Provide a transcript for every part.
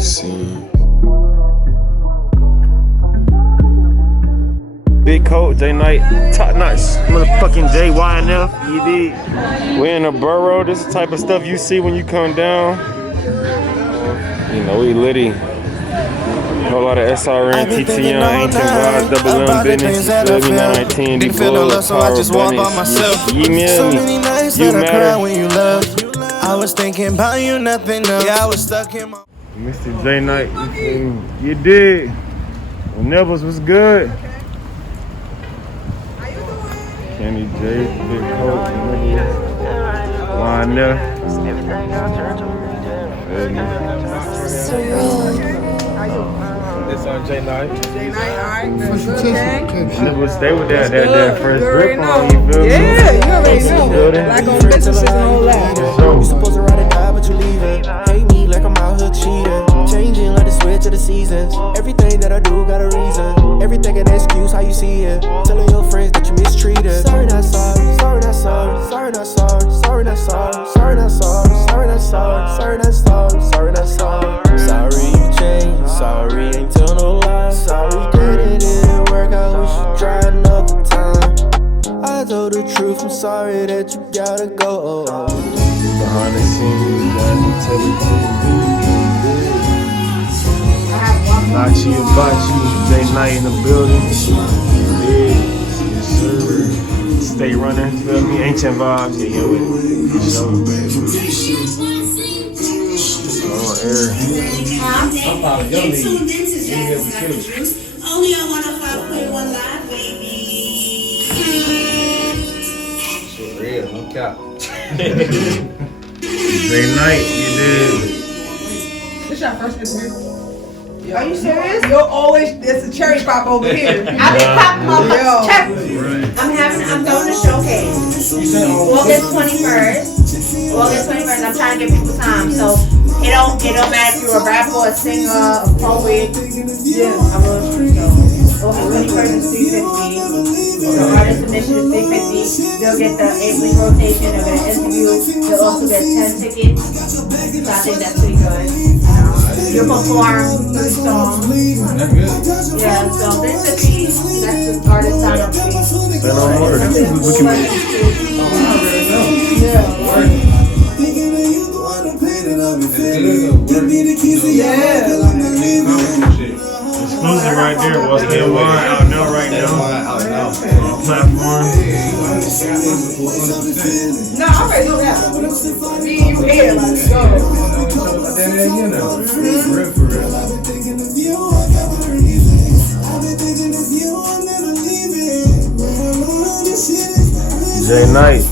scene. Big coat, J Night, top notch, motherfucking YNF. You did. We in a borough. This is the type of stuff you see when you come down. You know, we litty. Whole lot of SRN, TTN, Ancient Vibes, Double M Business, Baby 919, DeeBoogie, Power Bunnies. You matter. I was thinking about you, nothing else. Yeah, I was stuck in my. Mr. J Night, you did. When Nibbles was good. Kenny J, Big Coat, YNF. It's on J Night. J Night, alright. Nibbles stay with that fresh grip on, you feel me? Yeah, you already know. Black on businesses and all that. You supposed to ride or die, but you leave it. Hate me like I'm out here cheating. Changing like the switch of the seasons. Everything that I do got a reason. Everything an excuse how you see it. Telling your friends that you mistreated. Sorry, not sorry. Sorry, not sorry. Sorry, not sorry. Sorry, not sorry. Sorry, not sorry. Sorry, not sorry. Sorry, not sorry. Sorry, not sorry. Sorry you changed. Sorry ain't tell no lie. Sorry that it didn't work. I wish you tried another time. I told the truth. I'm sorry that you gotta go. Behind the scenes, Jasmine Taylor TV. Nachi Abachi, J Night in the building. Yeah, yes sir. Stay running, feel me? Ancient Vibes, yeah, yo, on air. I'm tuned into Jasmines Got The Juice. Only on 105.1 Live, baby. Shit real, no cap. J Night, you did. This your first interview? Are you serious? You're always, it's a cherry pop over here. I've been popping my cherry. I'm throwing a showcase. August 21st. I'm trying to give people time. So it don't matter if you're a rapper, a singer, a poet. Yeah, I'm August 21st is $350. The artist submission is $350. They'll get the 8-week rotation. They'll get an interview. They'll also get 10 tickets. So I think that's pretty good. You'll perform 3 songs. Yeah, so $350. That's the artist sign up fee. Then on order. We can make it. Exclusive right there. What's the one out now right now? Platform. No, I already know that. Me and you here, let's go. J Night.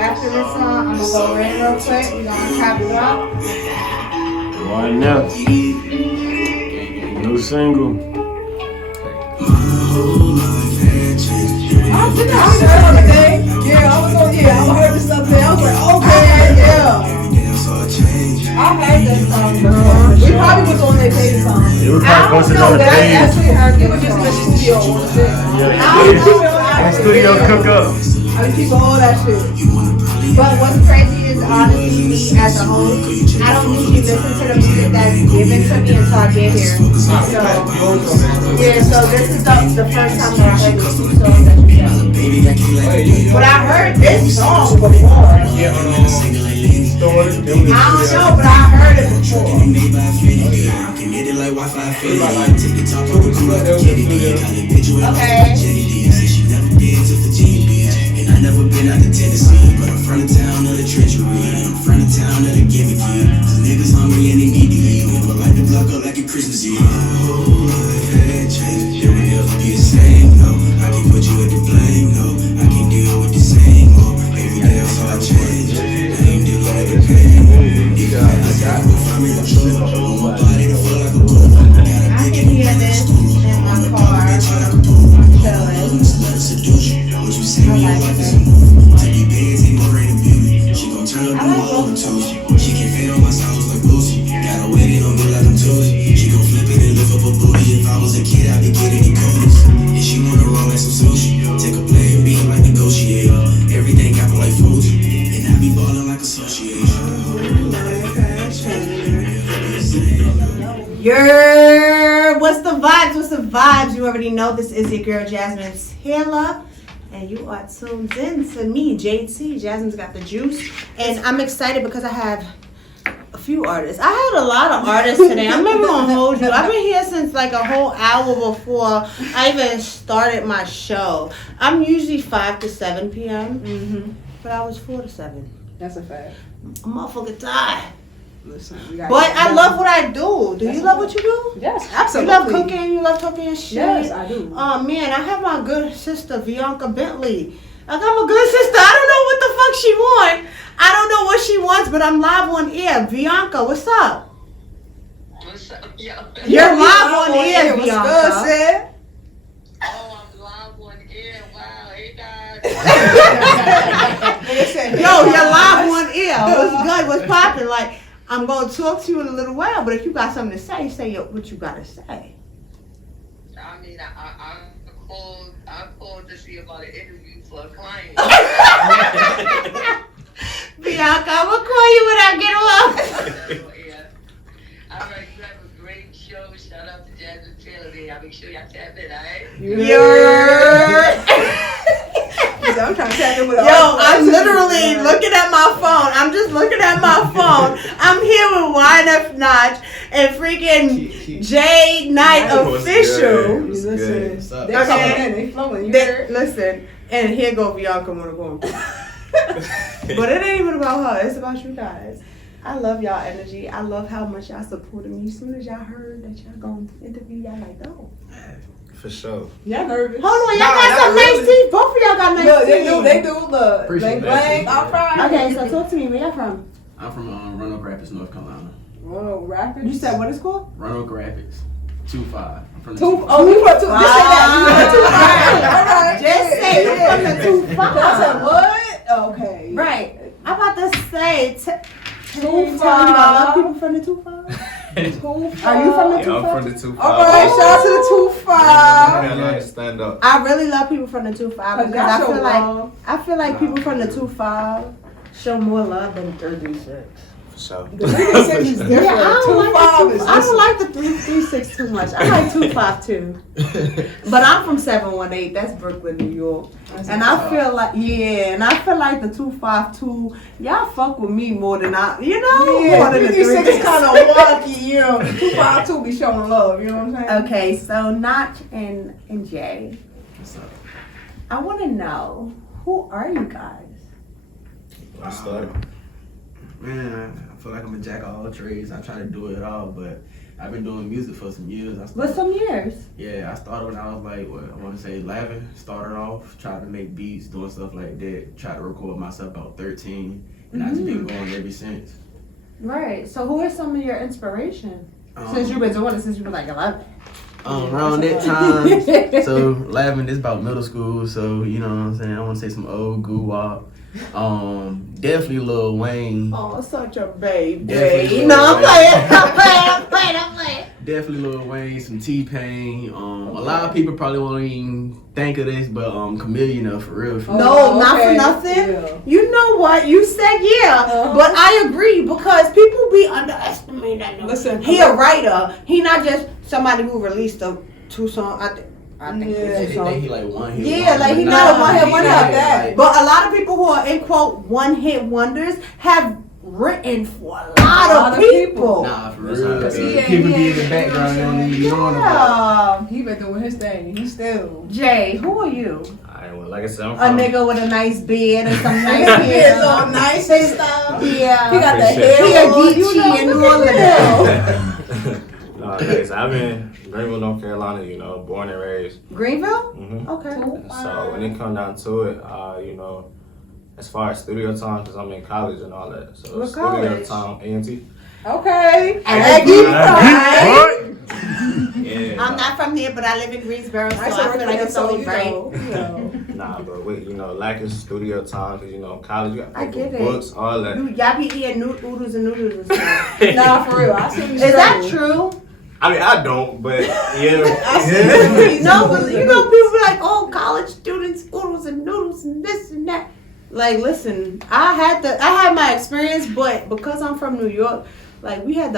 After this song, I'm gonna go in real quick. We're gonna cap it up. YNF. New single. I heard on the day. Yeah, I heard this up there. I was like, okay, yeah. I heard that song, girl. We probably was on their page song. It was probably posted on the I page. actually heard it was just in the studio on the day. Yeah, studio cook up. I would keep all that shit. But what's crazy is honestly me as a host, I don't usually listen to the music that's given to me until I get here. So this is the first time that I heard the 2 songs that you done. But I heard this song before. I don't know, but I heard it before. Okay. I never been out to Tennessee, but I'm from the town of the treachery. I'm from the town of the gimmick. Cause niggas hungry and they need to eat. But light the block up like a Christmas Eve. Oh, life had changed. It will never be the same, no. I can't put you at the blame, no. I can't deal with the same, oh. Every day I saw a change. I ain't dealing with the pain. You got to find me the truth. My body to feel like a boom. I can hear this in my car. I like it. What's the vibes? What's the vibes? You already know this is your girl Jasmine Taylor, and you are tuned in to me, JT. Jasmine's Got The Juice, and I'm excited because I have a few artists. I had a lot of artists today. I'm never gonna hold you. I've been here since like a whole hour before I even started my show. I'm usually 5 to 7 p.m. But I was 4 to 7. That's a fact. A motherfucker died. Listen, but I love what I do. Do you love what you do? Yes, absolutely. You love cooking, you love talking and shit. Yes, I do. Oh man, I have my good sister Bianca Bentley. I got my good sister. I don't know what the fuck she wants. I don't know what she wants, but I'm live on air. Bianca, what's up? What's up, yo? You're live on air, What's Bianca. good, sis? Oh, I'm live on air. Wow, hey guys. Yo, you're live on air. What's good? What's popping? Like, I'm gonna talk to you in a little while, but if you got something to say what you gotta say. I mean, I called to see about an interview for a client. Bianca, I'm gonna call you when I get off. Yeah. All right, you have a great show. Shout out to Jasmine Taylor Tv. I'll make sure y'all tap in, alright? I'm trying to tap in with I'm literally looking at my phone. I'm just looking at my phone. I'm here with YNF Notch and freaking J Knight Official. Listen, they Okay. coming in, they flowing. Listen, and here go Bianca wanna go. But it ain't even about her. It's about you guys. I love y'all energy. I love how much y'all supported me. As soon as y'all heard that y'all gonna interview, y'all like, oh. For sure. Y'all nervous? Hold on, y'all got some nice teeth. Both of y'all got nice Look, teeth. they do. Look, Appreciate bang, that. all right. Okay, so talk to me. Where y'all from? I'm from Roanoke Rapids, North Carolina. Whoa, Rapids. You said what it's called? Roanoke Rapids, 2-5. I'm from the 2. 2-5. Oh, you from 2. Just say that. You from 2. All right. Just say you from the 2-5. I said what? Okay. Right. I'm about to say 2-5. I love people from the 2-5. Are you from the 2-5? I'm from the 2-5. All right, shout out to the 2-5. I gotta stand up. I really love people from the 2-5 because I feel like people from the 2-5 show more love than 36. For sure. The 36 is different. Yeah, I don't like the 2-5 is 336 too much. I like 2-5 too. But I'm from 718. That's Brooklyn, New York. And I feel like the 252, y'all fuck with me more than more than the 336 is 36. kind of wonky, 252 be showing love, you know what I'm saying? Okay, so Notch and Jay, What's up? I want to know, who are you guys? I started. Man, I feel like I'm a jack of all trades. I try to do it all, but I've been doing music for some years. What's some years? Yeah, I started when I was like, I want to say 11. Started off trying to make beats, doing stuff like that. Tried to record myself about 13, and I've just been going ever since. Right. So who are some of your inspiration? Since you've been doing it since you were like 11. Around that time, so 11 is about middle school, so you know what I'm saying. I want to say some old goo-wop. Definitely Lil Wayne. Oh, such a baby. Definitely No, Lil I'm playing. Definitely Lil Wayne, some T-Pain. A lot of people probably won't even think of this, but Chameleon for real. No, not for nothing. Yeah. You know what? You said but I agree because people be underestimating that. Listen, he a writer. He not just somebody who released 2 songs. I think he like one hit. Yeah, like he not a one hit wonder. Like, but a lot of people who are in quote one hit wonders have written for a lot of people. Nah, for real. People be in the background, they don't even know. He been doing his thing. He still. Jay, who are you? Like I said, I'm a from nigga with a nice beard and some nice hair. It's all nice and stuff. Yeah. He got the Appreciate hair. He a Geechee and all of that. I've been in Greenville, North Carolina, born and raised. Greenville? Mm-hmm. Okay. So when it come down to it, as far as studio time, because I'm in college and all that. So What studio college? time, A&T. Okay. Yeah. I'm not from here, but I live in Greensboro, so I feel like it's only right. Nah, but with lacking studio time, because college, you got I get it. books, all that. Y'all be eating oodles and noodles and stuff. Nah, for real. I see you. Is that true? I mean, I don't, but yeah. No, but people be like, oh, college students, oodles and noodles and this and that. Like, listen, I had my experience, but because I'm from New York, like we had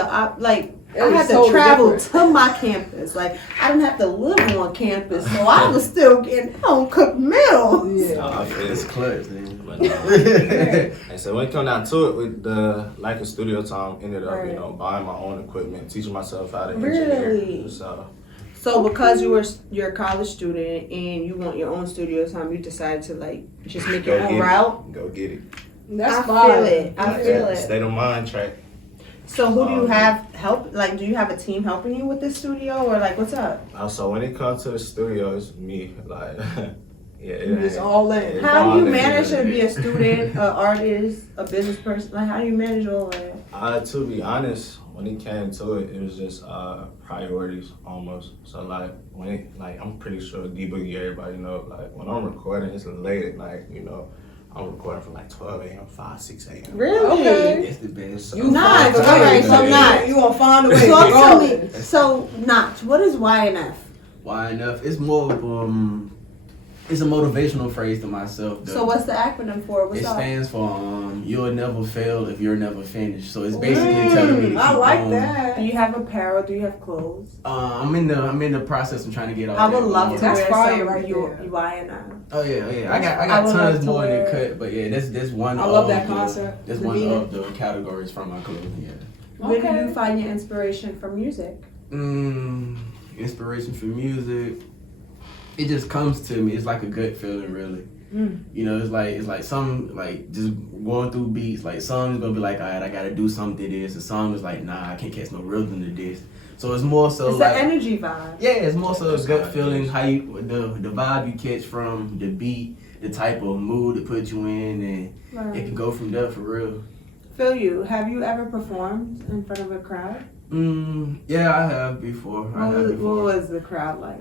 It I was had to totally travel different. to my campus. Like, I didn't have to live on campus, so I was still getting home cooked meals. Yeah. It's clutch, man. But and so when it come down to it, with the lack of studio time, ended up, you know, buying my own equipment, teaching myself how to engineer. Really? So because you're a college student and you want your own studio time, you decided to like just make your own route. Go get it. That's I fine. feel it. I feel it. State of mind track. So who do you have help? Like, do you have a team helping you with this studio, or like, what's up? So when it comes to the studio, it's me. Like, yeah, It's all in. How do you manage to be a student, an artist, a business person? Like, how do you manage all that? To be honest, when it came to it, it was just priorities almost. So like when it, like I'm pretty sure DeeBoogie, everybody know, like when I'm recording, it's late at night. You know, I'm recording from like 12 a.m., 5, 6 a.m. Really? Okay. It's the best. You Notch. find a way. Okay, so Notch. You gonna find a way. Talk to me. regardless. So Notch, what is YNF? YNF. It's more of it's a motivational phrase to myself. Though. So what's the acronym for? What's It up? stands for you'll never fail if you're never finished. So it's basically telling me to keep I like going. that. Do you have apparel? Do you have clothes? I'm in the process of trying to get all I that. would love to That's wear fire some right your there. YNF. Oh yeah. I I got would love tons to more than wear- cut, but yeah, that's one. I love of that the- concept. That's The one meaning. of the categories from my clothing. Yeah. Where do you find your inspiration for music? Inspiration for music. It just comes to me. It's like a gut feeling, really. You know, it's like some like just going through beats. Like some gonna be like, all right, I gotta do something to this. And some is like, nah, I can't catch no rhythm to this. So it's more so It's like an energy vibe. yeah, it's more so a gut feeling. How you the vibe you catch from the beat, the type of mood it puts you in, and Right. it can go from there for real. Feel you. Have you ever performed in front of a crowd? Yeah, I have before. What was the crowd like?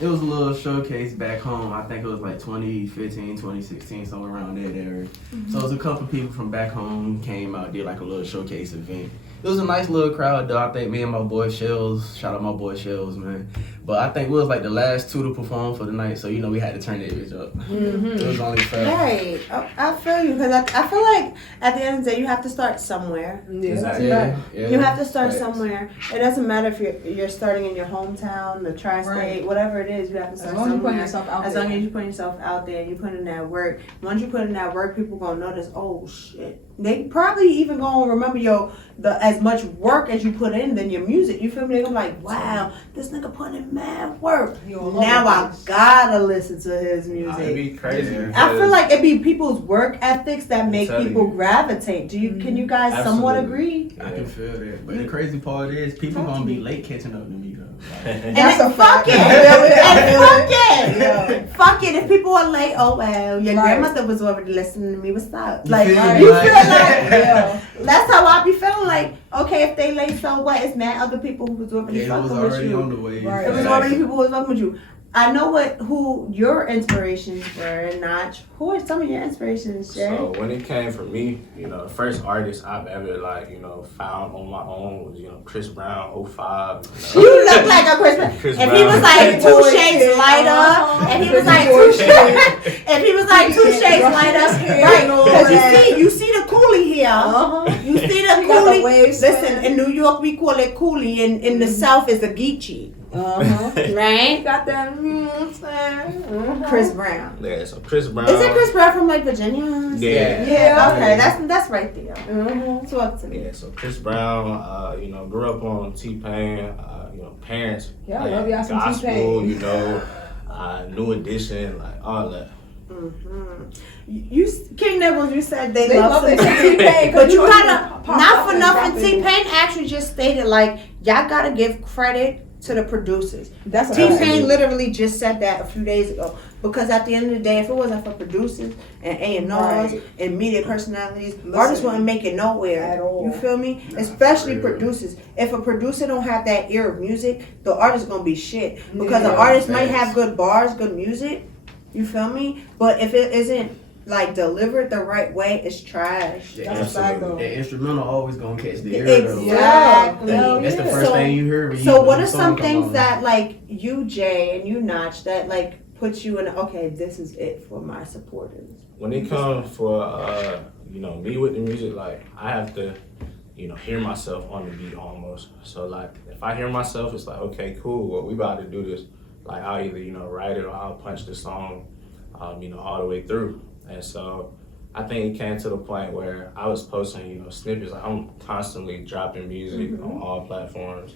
It was a little showcase back home. I think it was like 2015, 2016, somewhere around that area. So it was a couple people from back home came out, did like a little showcase event. It was a nice little crowd though. I think me and my boy Shells, shout out my boy Shells, man. But I think we was like the last two to perform for the night, so you know we had to turn that bitch up. It was only fair. Right. I feel you, because I feel like at the end of the day you have to start somewhere. Yeah, that's Yeah, right. yeah. You have to start Facts. somewhere. It doesn't matter if you're starting in your hometown, the tri-state, Right. whatever it is. You have to As start long as you put somewhere. yourself out As there. long as you put yourself out there and you put in that work. Once you put in that work, people gonna notice. Oh shit! They probably even gonna remember as much work as you put in than your music. You feel me? They gonna be like, wow, this nigga put in mad work. You all over Now the I place. gotta listen to his It'd music. be crazy. I feel like it be people's work ethics that make telling people you. gravitate. Can you guys somewhat Absolutely. agree? I can feel that. But the crazy part is people gonna be late catching up to me though. Like, And That's then a fuck fact. it. Yeah, And fuck it. Yeah. Fuck it. If people are late, oh well, your Right. grandmother was already listening to me. What's up? You Like feel me? you Like- feel like Yeah. that's how I be feeling. Like okay, if they late, so what? It's mad other people who was already yeah, it was fucking with already you. on the way. Right. It was already people who was fucking with you. I know who your inspirations were, Notch. Who are some of your inspirations, Jay? So when it came for me, you know, the first artist I've ever found on my own was Chris Brown, 05. You look like a Christmas. Chris If he was Brown. like two Boy shades shit. lighter, if he was like Boy two shit. shades, if he was like two shades lighter, right? Because you see the coolie here. You see the He got the coolie. waves Listen, spinning. in New York we call it coolie. In the South it's a geechee, right? Got that. Chris Brown. Yeah, so Chris Brown. Is it Chris Brown from like Virginia? Yeah. Yeah. Okay, that's right there. Talk to me. Yeah, so Chris Brown, grew up on T-Pain, parents. Yeah, I love y'all some gospel, T-Pain. New Edition, like all that. You King Nibbles, you said they They love love some their T-Pain, but you know, gotta pop not up for and nothing. rap it. T-Pain actually just stated like y'all gotta give credit to the producers. That's a T-Pain fact. literally just said that a few days ago because at the end of the day, if it wasn't for producers and A&Rs Right. and media personalities, Listen. artists wouldn't make it nowhere. At all. You feel me? Especially for real. producers. If a producer don't have that ear of music, the artist gonna be shit because Yeah, the artist might facts. have good bars, good music. You feel me? But if it isn't like delivered the right way, it's trash. The, That's a fact, though. the instrumental always gonna catch the ear though. Exactly. Yeah. That's the first So- thing you hear when you So what when are the some song come things on. that like you, Jay, and you, Notch, that like puts you in okay, this is it for my supporters? When it comes for me with the music, like I have to you know, hear myself on the beat almost. So like, if I hear myself, it's like, okay, cool, well, we about to do this. Like, I'll either, you know, write it or I'll punch the song, you know, all the way through. And so I think it came to the point where I was posting, you know, snippets. Like, I'm constantly dropping music on all platforms,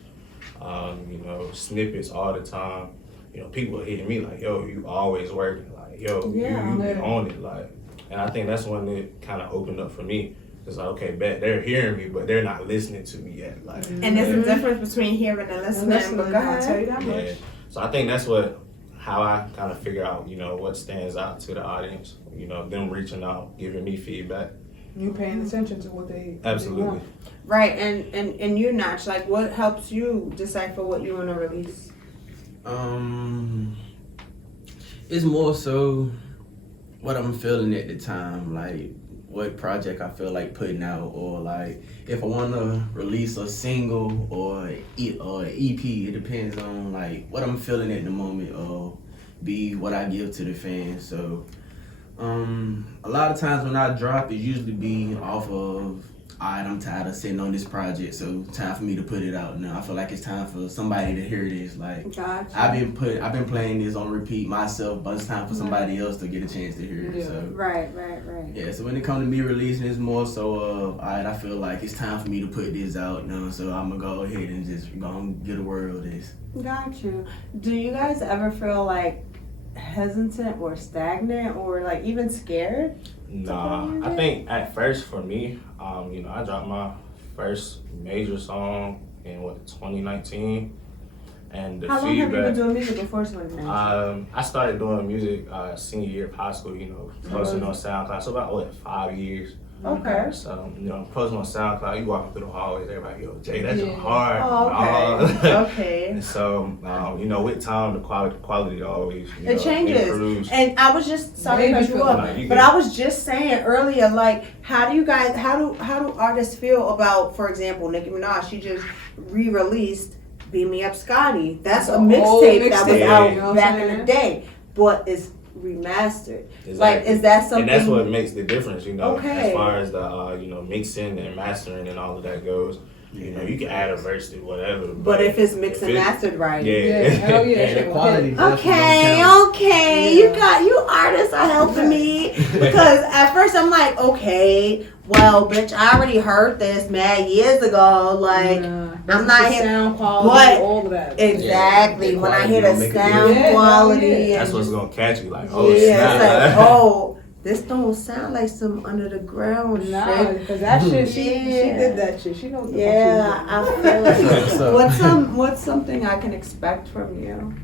you know, snippets all the time. You know, people are hitting me like, yo, you always working. Like, yo, you own it. Like, and I think that's when it kind of opened up for me. It's like, okay, bet they're hearing me, but they're not listening to me yet. Like, and there's a difference between hearing and listening. But go ahead. I'll tell you that much. So I think that's how I kind of figure out, you know, what stands out to the audience. You know, them reaching out, giving me feedback. You paying attention to what they Absolutely. want. Right, and you, Notch, like, what helps you decipher what you want to release? It's more so what I'm feeling at the time, like what project I feel like putting out, or like if I want to release a single or an EP. It depends on like what I'm feeling at the moment, or be what I give to the fans. So a lot of times when I drop, it usually be off of, alright, I'm tired of sitting on this project, so time for me to put it out now. I feel like it's time for somebody to hear this. Like, Gotcha. I've been playing this on repeat myself, but it's time for somebody else to get a chance to hear it. So Right. yeah, so when it comes to me releasing, it's more so alright, I feel like it's time for me to put this out now, so I'm gonna go ahead and just go and get a word of this. Got you. Do you guys ever feel like hesitant or stagnant or like even scared? Nah, I think at first for me, you know, I dropped my first major song in 2019, and the How long have you been feedback. doing music before 2019? I started doing music senior year of high school. You know, posting on SoundCloud. So about 5 years. Okay. So, you know, posting on SoundCloud, you walking through the hallways, everybody, yo, Jay, that's hard. Oh, okay. Okay. And so, you know, with time, the quality always, you know, It changes. improves. And I was just sorry to cut you off, No, you but good. I was just saying earlier, like, how do artists feel about, for example, Nicki Minaj? She just re-released "Beam Me Up, Scotty." That's a mixtape that was out you know back in the day, but it's remastered. Exactly. Like, is that something? And that's what makes the difference, you know, Okay. as far as the, you know, mixing and mastering and all of that goes. You know, you can add a verse to whatever. But if it's mixed and mastered right. Yeah. Hell yeah. And the quality Okay, you artists are helping me, because at first I'm like, okay, well, bitch, I already heard this mad years ago. Like, I'm not here. Sound quality, But all of that. exactly, Yeah, when I quality hear don't the make a sound difference. quality, Yeah, That's and what's gonna catch you, like, oh yeah, snap. it's like, oh, this don't sound like some under the ground Nah, shit. because that shit, she Yeah. did that shit. She knows what Yeah, the fuck I feel What's like up? what's something I can expect from you?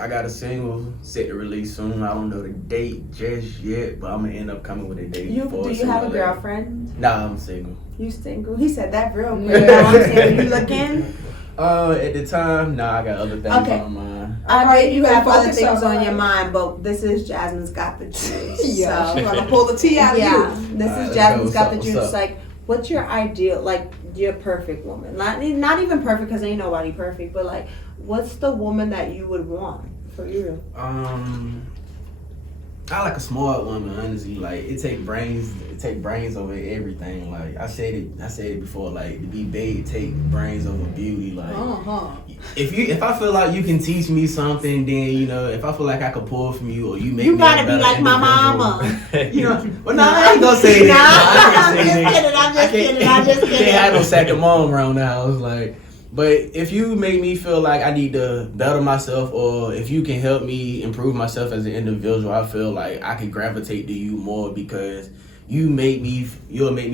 I got a single set to release soon. I don't know the date just yet, but I'm gonna end up coming with a date. Do you have a girlfriend? Nah, I'm single. You single? He said that real quick. Now I'm saying, you looking? At the time, nah, I got other things Okay. on my mind. I bet you you have gotta other focus things on on your that. mind, but this is Jasmine's Got The Juice. Yeah, so. she gonna pull the tea out of Yeah, you. this Alright, is let's Jasmine's go. Got The What's Juice. up? Like, what's your ideal, like, your perfect woman? Not even perfect, because ain't nobody perfect, but like, what's the woman that you would want for you? I like a smart woman, honestly. Like, it take brains over everything. Like, I said it before, like, to be big, take brains over beauty. Like, if I feel like you can teach me something, then, you know, if I feel like I could pull from you, or you make You me gotta a be better like my individual. mama. You know, well, nah, I ain't gonna say that. I'm just kidding. Can't have no second mom around the house, like. But if you make me feel like I need to better myself, or if you can help me improve myself as an individual, I feel like I can gravitate to you more, because you'll make me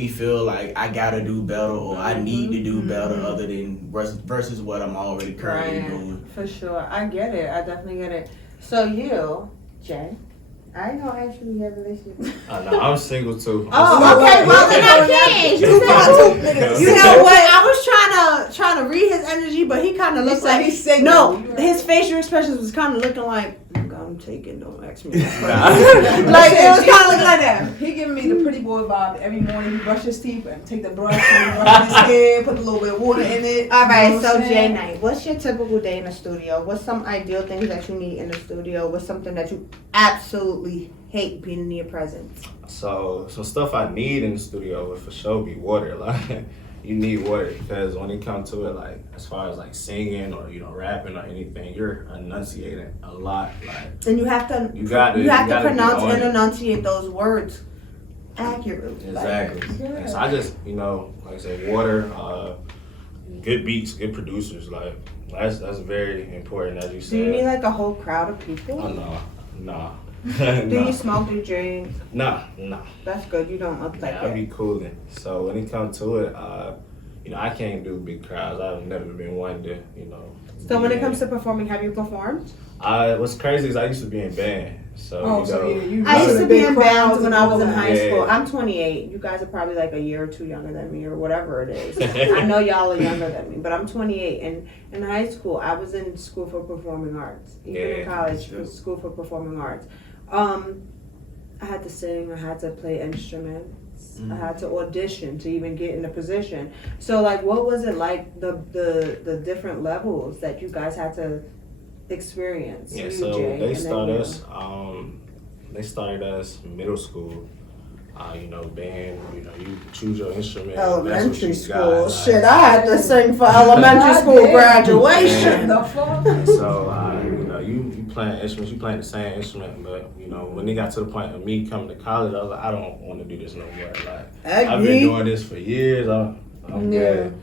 feel like I gotta do better, or I need to do better, other than versus what I'm already currently doing. For sure. I get it. I definitely get it. So you, Jay, I ain't gonna ask you your relationship. No, I'm single too. Oh, okay. Well, then I can't. You know what? I was trying to read his energy, but he kind of looked like he's single. No, his facial expressions was kind of looking like, I'm gonna I'm taking. Don't ask me. Like it was kind of like that. He giving me the pretty boy vibe. Every morning he brush his teeth and take the brush and brush his head, put a little bit of water in it. All right, You know so what I'm J saying? Night, what's your typical day in the studio? What's some ideal things that you need in the studio? What's something that you absolutely hate being in your presence? So some stuff I need in the studio would for sure be water. Like you need water because when it comes to it, like as far as like singing or rapping or anything, you're enunciating a lot. Like And you have to you got to pronounce and enunciate those words accurately. Exactly. And so I just like I said, water, good beats, good producers. Like that's very important, as you said. Do you need like a whole crowd of people? Oh no. Do you smoke? Do you drink? No. That's good. You don't look like I'll it. be cooling. So when it comes to it, I can't do big crowds. I've never been one to, So when it comes to performing, have you performed? What's crazy is I used to be in band. So, I used to be in bands when I was in high school. I'm 28. You guys are probably like a year or two younger than me or whatever it is. I know y'all are younger than me, but I'm 28. And in high school, I was in school for performing arts. Even in college, school for performing arts. I had to sing. I had to play instruments. I had to audition to even get in a position. So, like, what was it like, the different levels that you guys had to experience? Yeah, so they started us middle school. Band, you choose your instrument. Elementary school. Shit, I had to sing for elementary school graduation. So, you playing instruments, you playing the same instrument, but, when it got to the point of me coming to college, I was like, I don't want to do this no more. Like, I've been doing this for years. I'm good.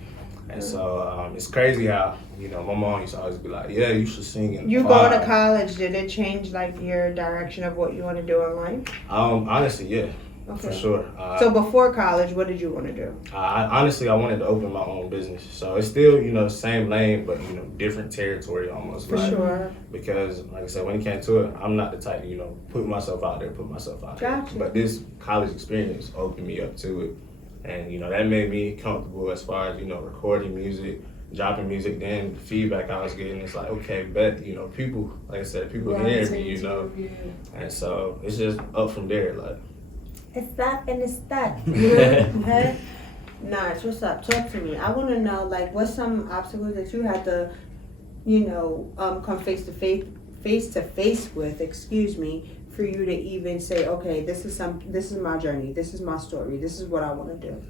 And so, it's crazy how, my mom used to always be like, yeah, you should sing in You going to college, did it change, like, your direction of what you want to do in life? Honestly, yeah. Okay. For sure. So before college, what did you want to do? I wanted to open my own business. So it's still, same lane, but, different territory almost. For sure. Because, like I said, when it came to it, I'm not the type to, put myself out there. Gotcha. But this college experience opened me up to it. And, that made me comfortable as far as, recording music, dropping music. Then the feedback I was getting, it's like, okay, but, people, like I said, people hear me, And so it's just up from there, like. It's that and it's that. Okay? Nice. What's up? Talk to me. I want to know, like, what's some obstacles that you had to, come face to face with, for you to even say, okay, this is my journey, this is my story, this is what I want to do.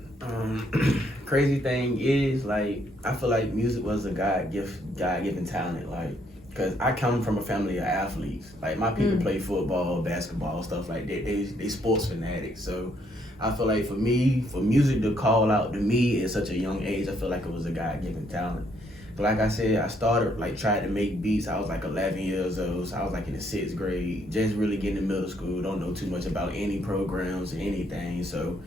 Crazy thing is, like, I feel like music was a God-given talent, like. Because I come from a family of athletes. Like, my people play football, basketball, stuff like that. They sports fanatics. So I feel like for me, for music to call out to me at such a young age, I feel like it was a God-given talent. But like I said, I started, like, trying to make beats. I was like 11 years old. So I was like in the 6th grade, just really getting to middle school. Don't know too much about any programs or anything. So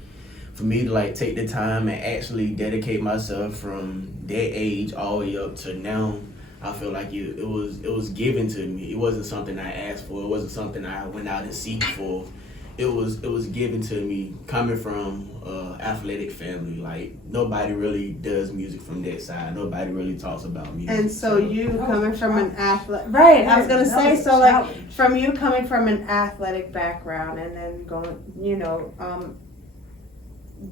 for me to, like, take the time and actually dedicate myself from that age all the way up to now, I feel like it was given to me. It wasn't something I asked for. It wasn't something I went out and seek for. It was given to me coming from athletic family. Like, nobody really does music from that side. Nobody really talks about music. And so you coming from an athletic, right? I was gonna say, so like from you coming from an athletic background and then going,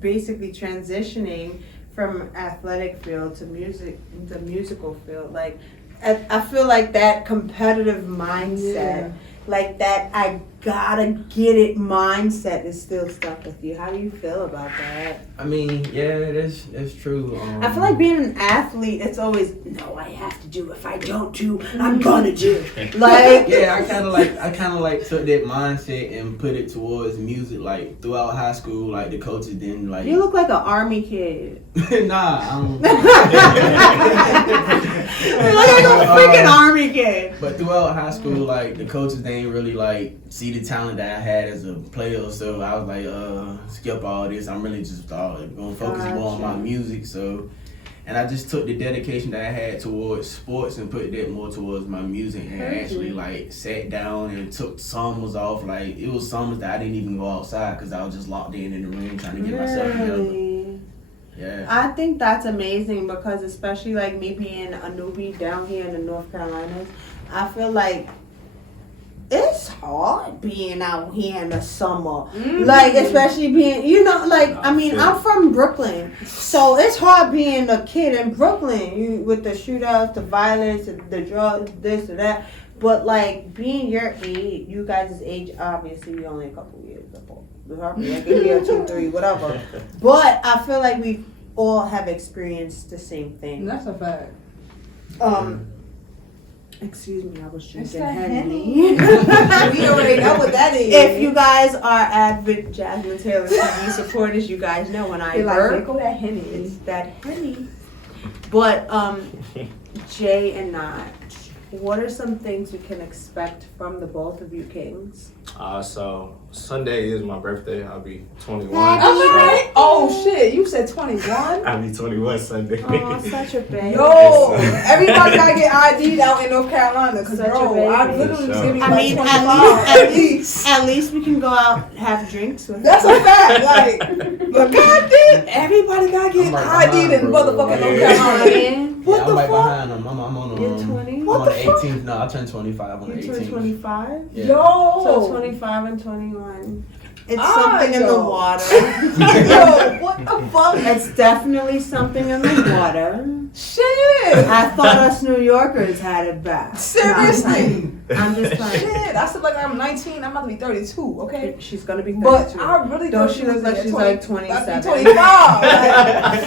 basically transitioning from athletic field to musical field, like. I feel like that competitive mindset, like that I gotta get it mindset is still stuck with you. How do you feel about that? I mean, yeah, it's true. I feel like being an athlete, it's always, no, I have to do. If I don't do, I'm gonna do. Like, yeah, I kind of like took that mindset and put it towards music. Like, throughout high school, like, the coaches didn't like. You look like an army kid. Nah, I don't. You look like a freaking army kid. But throughout high school, like, the coaches didn't really like see the talent that I had as a player, so I was like, skip all this. I'm really just gonna focus more on my music. So, and I just took the dedication that I had towards sports and put that more towards my music, and actually, like, sat down and took summers off. Like, it was summers that I didn't even go outside because I was just locked in the room trying to get myself together. Yeah. I think that's amazing because especially like me being a newbie down here in the North Carolinas, I feel like it's hard being out here in the summer. Like, especially being, you know, like, I mean, I'm from Brooklyn. So it's hard being a kid in Brooklyn with the shootouts, the violence, the drugs, this or that. But, like, being your age, you guys' age, obviously, you're only a couple of years apart. I can hear 2, 3, whatever. But I feel like we all have experienced the same thing. That's a fact. Excuse me, I was It's drinking that Henny. We already know what that is. If you guys are avid Jasmine Taylor TV supporters, you guys know when I burp, go that Henny. it's that Henny. But Jay and Notch, what are some things we can expect from the both of you kings? So Sunday is my birthday. I'll be 21. Oh shit, you said 21? I'll be 21 Sunday. Oh, such a baby. Yo, everybody gotta get ID'd out in North Carolina, cause Such a bro, baby. I literally was giving you I like mean, 25 at least we can go out and have drinks with That's them. a fact, like, but goddamn, everybody gotta get ID'd in motherfucking North Carolina. What the I'm right fuck? behind them. I'm on You're 20? I'm What on the the fuck? 18th. No, I turned 25 on the You turned 18th. 25? Yeah. Yo, So 25 and 21. It's Ah, something in the yo. water. yo, what the fuck? It's definitely something in the water. Shit. I thought us New Yorkers had it bad. Seriously. I'm just playing. Shit, I said like I'm 19, I'm about to be 32, okay? She's gonna be 32. But I really Don't thought she look was like at she's 20 like 27? 25.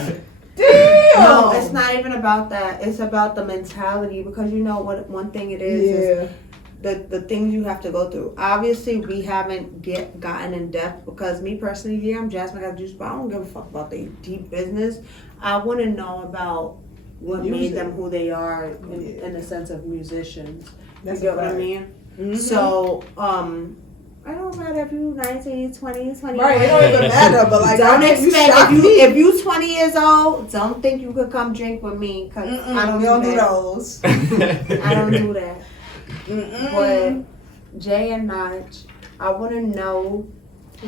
Like, damn. No, it's not even about that. It's about the mentality, because you know what one thing it is the things you have to go through. Obviously, we haven't gotten in depth, because me personally, yeah, I'm Jasmine Got The Juice, but I don't give a fuck about the deep business. I want to know about what made them who they are in the sense of musicians. That's you get what I right. mean? Mhm. So, I don't matter if you 19, 20, 20. Right, it don't even matter, but like, Don't I expect if you 20 years old, don't think you could come drink with me, cause I don't, do those. I don't do that. But Jay and Notch, I want to know,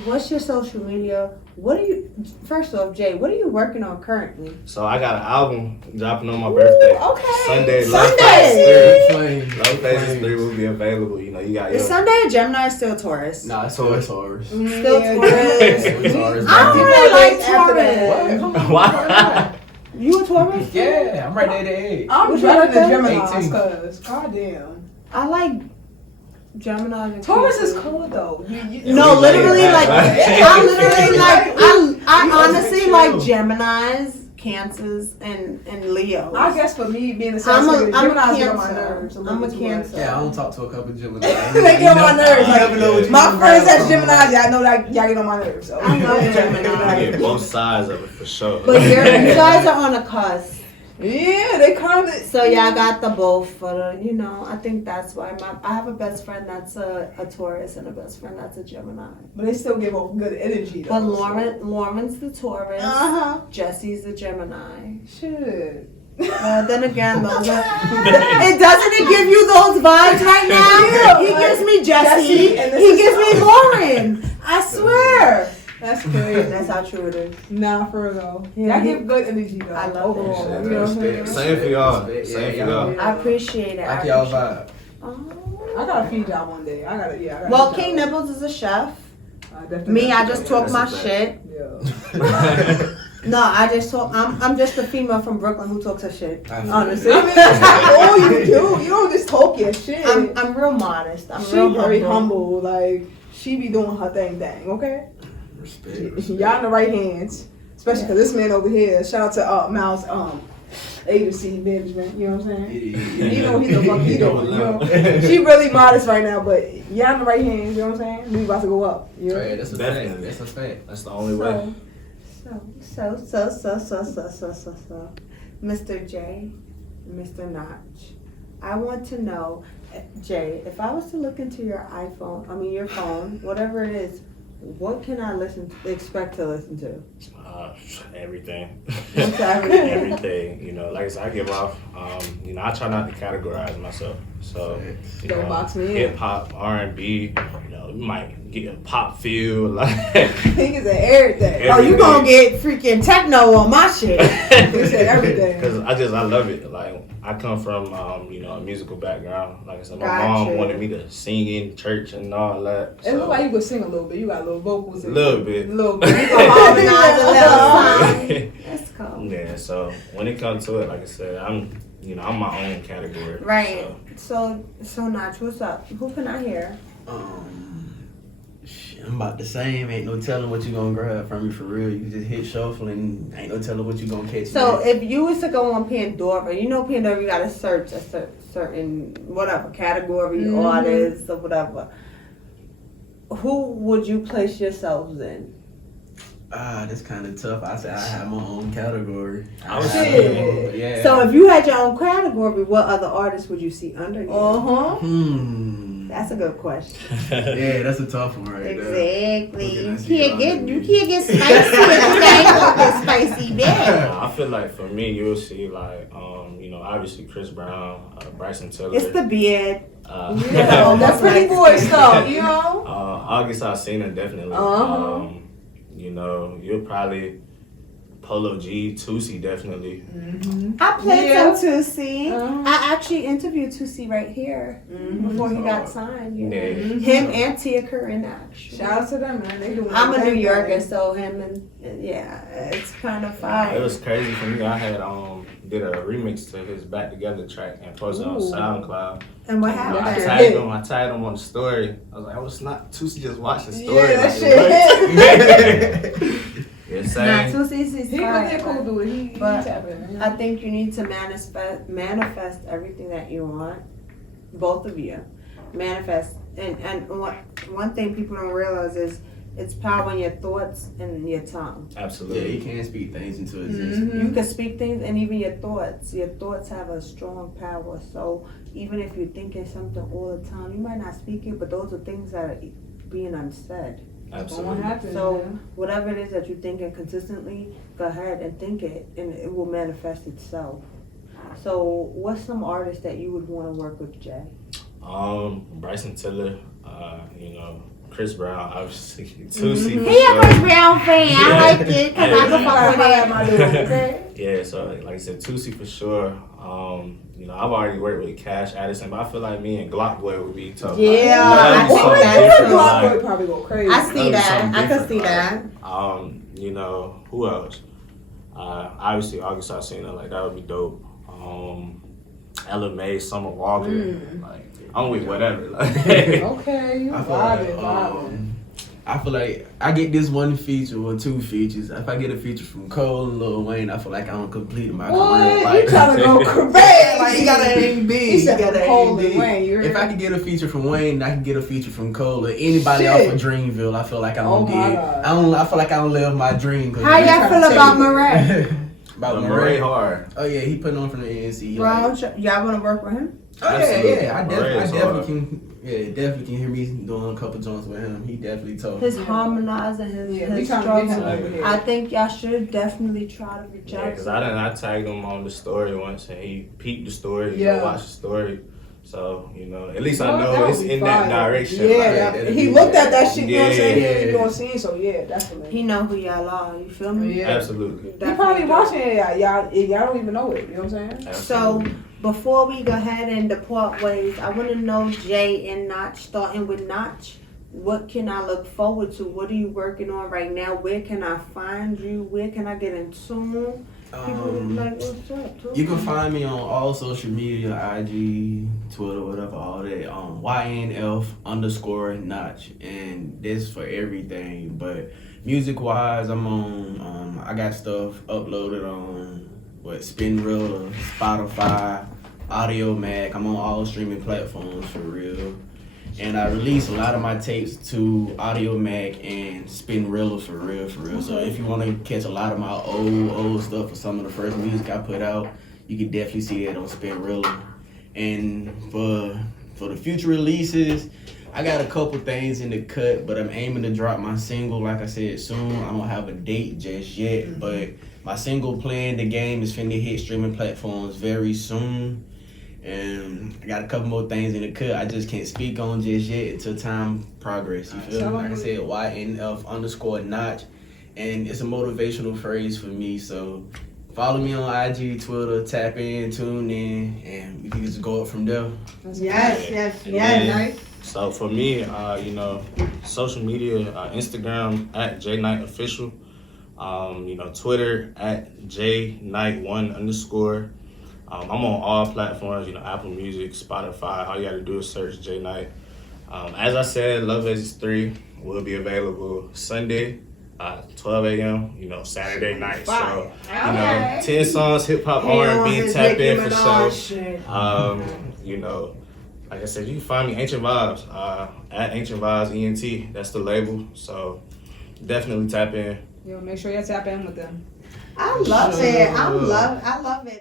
what's your social media? What are you? First off, Jay, what are you working on currently? So I got an album dropping on my birthday. Okay. Sunday. Low Phases 3 will be available. You know, you got Is your... Sunday a Gemini or still Taurus? Nah, it's Taurus. Taurus. Still Yeah, Taurus. I don't really like Taurus. Why? You a Taurus? Yeah, I'm right there at the age. I'm What's better your than birthday? Gemini's, 18. cause goddamn. I like Gemini. And Taurus Cancer. is cool though. No, literally, like, Yeah. I literally like, I honestly like Geminis, Cancers, and Leo. I guess for me being a I'm sensitive, a Gemini's get on my Cancer. nerves. I'm little a too Cancer. much. Yeah, I don't talk to a couple of Gemini. They get on my nerves. You never know what you My can friends grab that's from. Gemini, y'all know that y'all get on my nerves. So. I love I Gemini. get both sides of it for sure. But you guys are on a cusp. Yeah, they kind of. So y'all got the both for the, you know, I think that's why I have a best friend that's a Taurus and a best friend that's a Gemini. But they still give off good energy though. But Lauren's the Taurus, Jesse's the Gemini. Shit. Then again, those are, it doesn't it give you those vibes right now? Yeah, He gives me Jesse, Jesse, and this he is gives me Lauren. I swear. That's crazy. That's how true it is. Nah, for real. Yeah, Y'all give good energy though. I love overall, that. you know what I'm saying? Same for y'all. Respect. Same for Yeah, y'all. I appreciate it. Like I y'all appreciate vibe. it. Oh. I gotta feed y'all one day. I gotta Well, feed King y'all. Nibbles is a chef. Definitely Me, I gotta just feed talk y'all. my shit. Yeah. No, I just talk. I'm just a female from Brooklyn who talks her shit. Honestly, I mean, that's not all you do. You don't just talk your shit. I'm real modest. I'm She real very humble. Like she be doing her thing. Okay. Y'all in the right hands, especially because this man over here. Shout out to Miles agency management. You know what I'm saying? You know what he's the fuck he doing. You know? She really modest right now, but y'all in the right hands. You know what I'm saying? We about to go up. You know? Yeah, that's a fact. That's a fact. That's the only way. So, Mr. J, Mr. Notch, I want to know, Jay, if I was to look into your your phone, whatever it is, what can I expect to listen to? Everything. What's everything? Everything. You know, like I said, I give off. You know, I try not to categorize myself. So, you Don't know, box me in. hip hop, R&B, you know, you might get a pop feel, like Niggas said everything. Oh, you gonna get freaking techno on my shit. He said everything. Because I love it. Like, I come from, a musical background. Like I said, my Gotcha. mom wanted me to sing in church and all that. It look like you could sing a little bit. You got little vocals. A little bit. A little bit. You gonna harmonize a little song. That's cool. Yeah, so when it comes to it, like I said, I'm my own category. Right. So Notch, what's up? Who can I hear? Shit, I'm about the same. Ain't no telling what you gonna grab from me for real. You just hit shuffle and ain't no telling what you gonna catch. So next. if you was to go on Pandora, you know Pandora, you gotta search a certain whatever category, artist or whatever. Who would you place yourselves in? That's kind of tough. I say I have my own category. Yeah. So if you had your own category, what other artists would you see under you? That's a good question. Yeah, that's a tough one right there. Exactly. You can't get spicy if you ain't get spicy there. I feel like for me, you'll see like, obviously Chris Brown, Bryson Tiller. It's the beard. That's pretty boy stuff, you know? August Alsina, definitely. You'll probably Polo G, Tusi, definitely. I played some Tusi. I actually interviewed Tusi right here before he got signed. Yeah. Him and Tia Curran, actually. Shout out to them, man. They doing I'm a New Yorker, so him and it's kind of fire. It was crazy for me. I had did a remix to his Back Together track and posted it on SoundCloud. And what happened? I tagged him on the story. I was like, it's not Tusi, just watch the story. Yeah, that shit. Yes, Nah, Tusi's He really cool dude. He tapping, man. I think you need to manifest everything that you want. Both of you. Manifest. And one thing people don't realize is it's power in your thoughts and your tongue. Absolutely. Yeah, you can't speak things into existence. You can speak things, and even your thoughts. Your thoughts have a strong power. So even if you're thinking something all the time, you might not speak it, but those are things that are being unsaid. Absolutely. So whatever it is that you're thinking consistently, go ahead and think it, and it will manifest itself. So what's some artists that you would want to work with, Jay? Bryson Tiller, Chris Brown, obviously. Tusi. He a Chris Brown fan. I like it because I can fuck with it. Yeah, so like I said, Tusi for sure. I've already worked with Cash Addison, but I feel like me and Glock Boy would be tough. Yeah, I think that's Glock Boy probably go crazy. I see that. I can see that. Who else? Obviously August Alsina, like that would be dope. Ella May, Summer Walker, like I'm with whatever. Like. Okay, you vibing. I feel like I get this one feature or two features. If I get a feature from Cole and Lil Wayne, I feel like I don't complete my career. Like, you trying to go crazy? Like, you gotta aim big. He said Cole and Wayne. If I could get a feature from Wayne, I can get a feature from Cole or anybody off of Dreamville. I feel like I don't I feel like I don't live my dream. How y'all feel about Murray? About Murray hard. Oh yeah, he putting on from the ANC. Bro, y'all want to work with him? Oh yeah. I definitely can. Yeah, definitely can hear me doing a couple joints with him. He definitely told his harmonizing, his struggle. I think y'all should definitely try to reach out. Yeah, because I tagged him on the story once, and he peeped the story. Watched the story. So, at least I know it's in that direction. Yeah, he looked at that shit, you know what I'm saying? He know what I'm saying, so yeah, definitely. He know who y'all are, you feel me? Yeah. Absolutely. He probably watching it, y'all don't even know it, you know what I'm saying? Absolutely. So, before we go ahead and depart ways, I want to know Jay and Notch, starting with Notch. What can I look forward to? What are you working on right now? Where can I find you? Where can I get in tune? People like, what's up? You can find me on all social media, IG, Twitter, whatever, all that. YNF_Notch, and this for everything. But music wise, I'm on. I got stuff uploaded on Spinrilla, Spotify, Audio Mac. I'm on all streaming platforms for real. And I release a lot of my tapes to Audio Mac and Spinrilla for real. So if you want to catch a lot of my old stuff or some of the first music I put out, you can definitely see that on Spinrilla. And for the future releases, I got a couple things in the cut, but I'm aiming to drop my single, like I said, soon. I don't have a date just yet, but my single Playing the Game is finna hit streaming platforms very soon. And I got a couple more things in the cut. I just can't speak on just yet until time progress. You feel me? Like I said, YNF_notch. And it's a motivational phrase for me. So follow me on IG, Twitter, tap in, tune in, and we can just go up from there. Yes. Nice. So for me, you know, social media, Instagram at JKnightOfficial. You know, Twitter at JKnight1_. I'm on all platforms, you know, Apple Music, Spotify. All you gotta do is search J Knight. As I said, Love Is 3 will be available Sunday, 12 a.m., you know, Saturday night. So, you know, 10 songs, hip hop, R&B, tap in for sure. You know, like I said, you can find me Ancient Vibes, at Ancient Vibes ENT. That's the label. So definitely tap in. Yo, make sure you tap in with them. I love it. I love it.